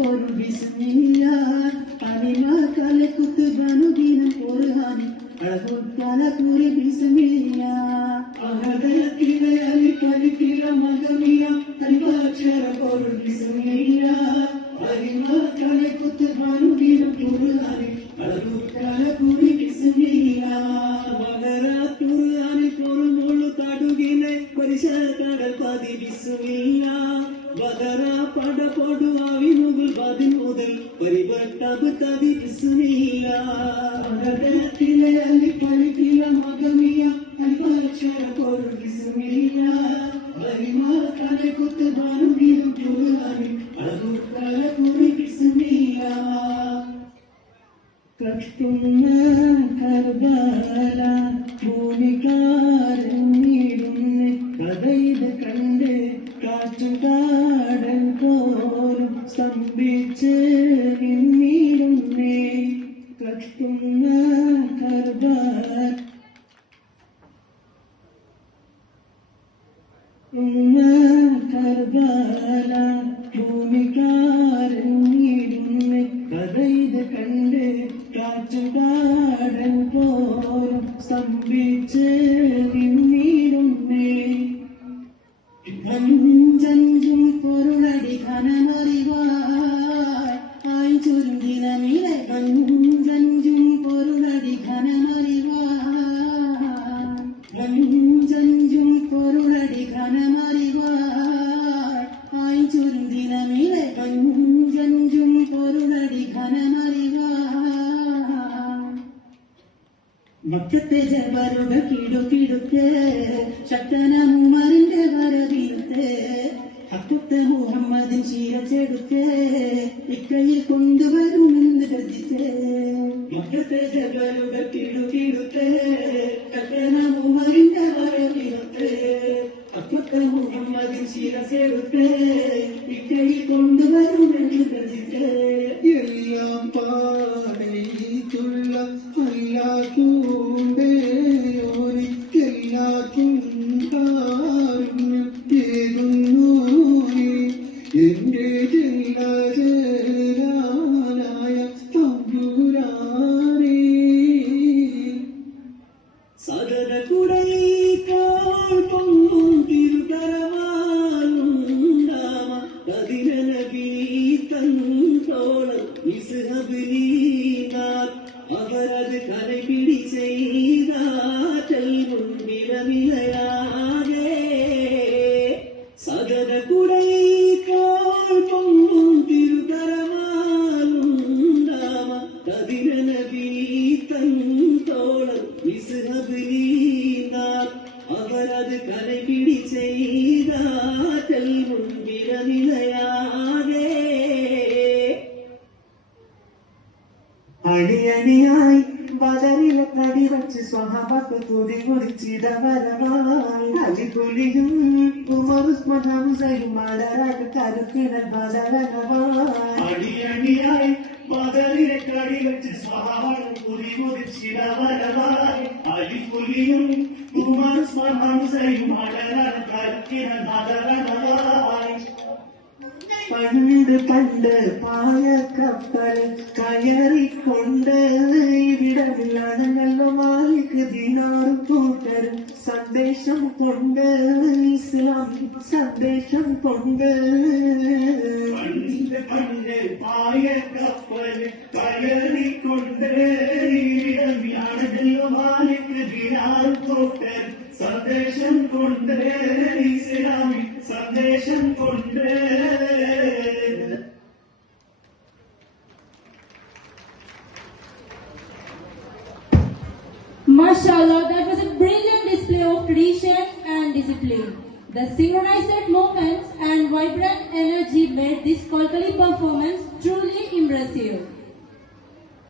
por bismillah anima kale kutbanu dinam qur'ani alhud kala puri bismillah ahadakile alikile magamiya alwachara por bismillah anima kale kutbanu dinam qur'ani alhud kala puri bismillah bagara qur'ani kormolu kadugine parishakadal padi bismillah bagara pada podu avi mugul badin mudal parivattab kadi bismillah agadathile alikile magamiya alwachara por bismillah anima kale kutbanu dinam qur'ani alhud kala puri bismillah കത്തുന്ന കർബല ഭൂമികാരങ്ങിടുന്ന കഥയിത് കണ്ട് കാറ്റുകാടൻ പോലും സ്തംഭിച്ച് നിന്നിടുന്നേ കത്തുന്ന കർബല ഭൂമികാരങ്ങിടുന്ന കഥയിത് കണ്ട് കാറ്റുകാടൻ പോലും സ്തംഭിച്ച് നിന്നിടുന്നേ അഞ്ചഞ്ചും പൊരുളടി ഘനമറിവായി ആയി ചുരുങ്ങിനമിലെ അഞ്ചഞ്ചും പൊരുളടി ഘനമറിവായി അഞ്ചഞ്ചും പൊരുളടി ഘനമറിവായി ആയി ചുരുങ്ങിനമിലെ അഞ്ചഞ്ചും പൊരുളടി ഘനമറിവായി മക്കത്തെ ജബറുടെ കിടുകിടുത്ത് ശക്തനമുമറിന്റെ വരവിടുത്ത് അക്കുത്ത് മുഹമ്മദിൻ ശീലച്ചെടുത്ത് ഇക്കയിൽ കൊണ്ടുവരുമെന്ന് ഗർജിച്ച് മക്കത്തെ ജബറുടെ കിടുകിടുത്ത് ശക്തനമുമറിന്റെ വരവിടുത്ത് അക്കുത്ത് മുഹമ്മദിൻ ശീലച്ചെടുത്ത് ഇക്കയിൽ കൊണ്ടുവരുമെന്ന് ഗർജിച്ച് എല്ലാം പാടേറ്റുള്ള അല്ലാഹുവേ ഒരിക്കലാക്കും കാരുണ്യം തേടുന്നു എന്റെ ജലാലായ തമ്പുരാനേ സദന കുടൈക്കോൾ പൊങ്ങും തിരുകരമാലുണ്ടാമ പതിനനബി തന്തോളം ഇസ്ഹബിലീനാർ അവരത് കലപിടി ചെയ്താറ്റൽ മുൻപിലമിലയാകെ സദന കുടൈക്കോൾ പൊങ്ങും തിരുകരമാലുണ്ടാമ പതിനനബി തന്തോളം ഇസ്ഹബിലീനാർ അവരത് കലപിടി ചെയ്താറ്റൽ മുൻപിലമിലയാകെ അണിയണിയായി ബദറിലെ കടിവച്ച് സ്വഹാബത്ത് തുടി മുറിച്ചിടവരമായി അലിപുലിയും ഉമറുസ്മാൻ ഹംസയും മലരാട്ട് കരുക്കിടൽ ബദരനമായി അണിയണിയായി ബദറിലെ കടിവച്ച് സ്വഹാബത്ത് തുടി മുറിച്ചിടവരമായി അലിപുലിയും ഉമറുസ്മാൻ ഹംസയും മലരാട്ട് കരുക്കിടൽ ബദരനമായി പണ്ട് പണ്ട് പായ കപ്പൽ കയറിക്കൊണ്ട് ഇവിടമില്ലാതെ മാലിക്ക് ദിനാറ് കൂട്ടരും സന്ദേശം കൊണ്ട് ഇസ്ലാമിക് സന്ദേശം കൊണ്ട് പണ്ട് പണ്ട് പായ കപ്പൽ കയറിക്കൊണ്ട് ഇവിടമില്ലാതെ മാലിക്ക് ദിനാറ് കൂട്ടരും സന്ദേശം കൊണ്ട് ഇസ്ലാമിക് സന്ദേശം കൊണ്ട് Mashallah, that was a brilliant display of tradition and discipline. The synchronized movements and vibrant energy made this Kolkali performance truly impressive.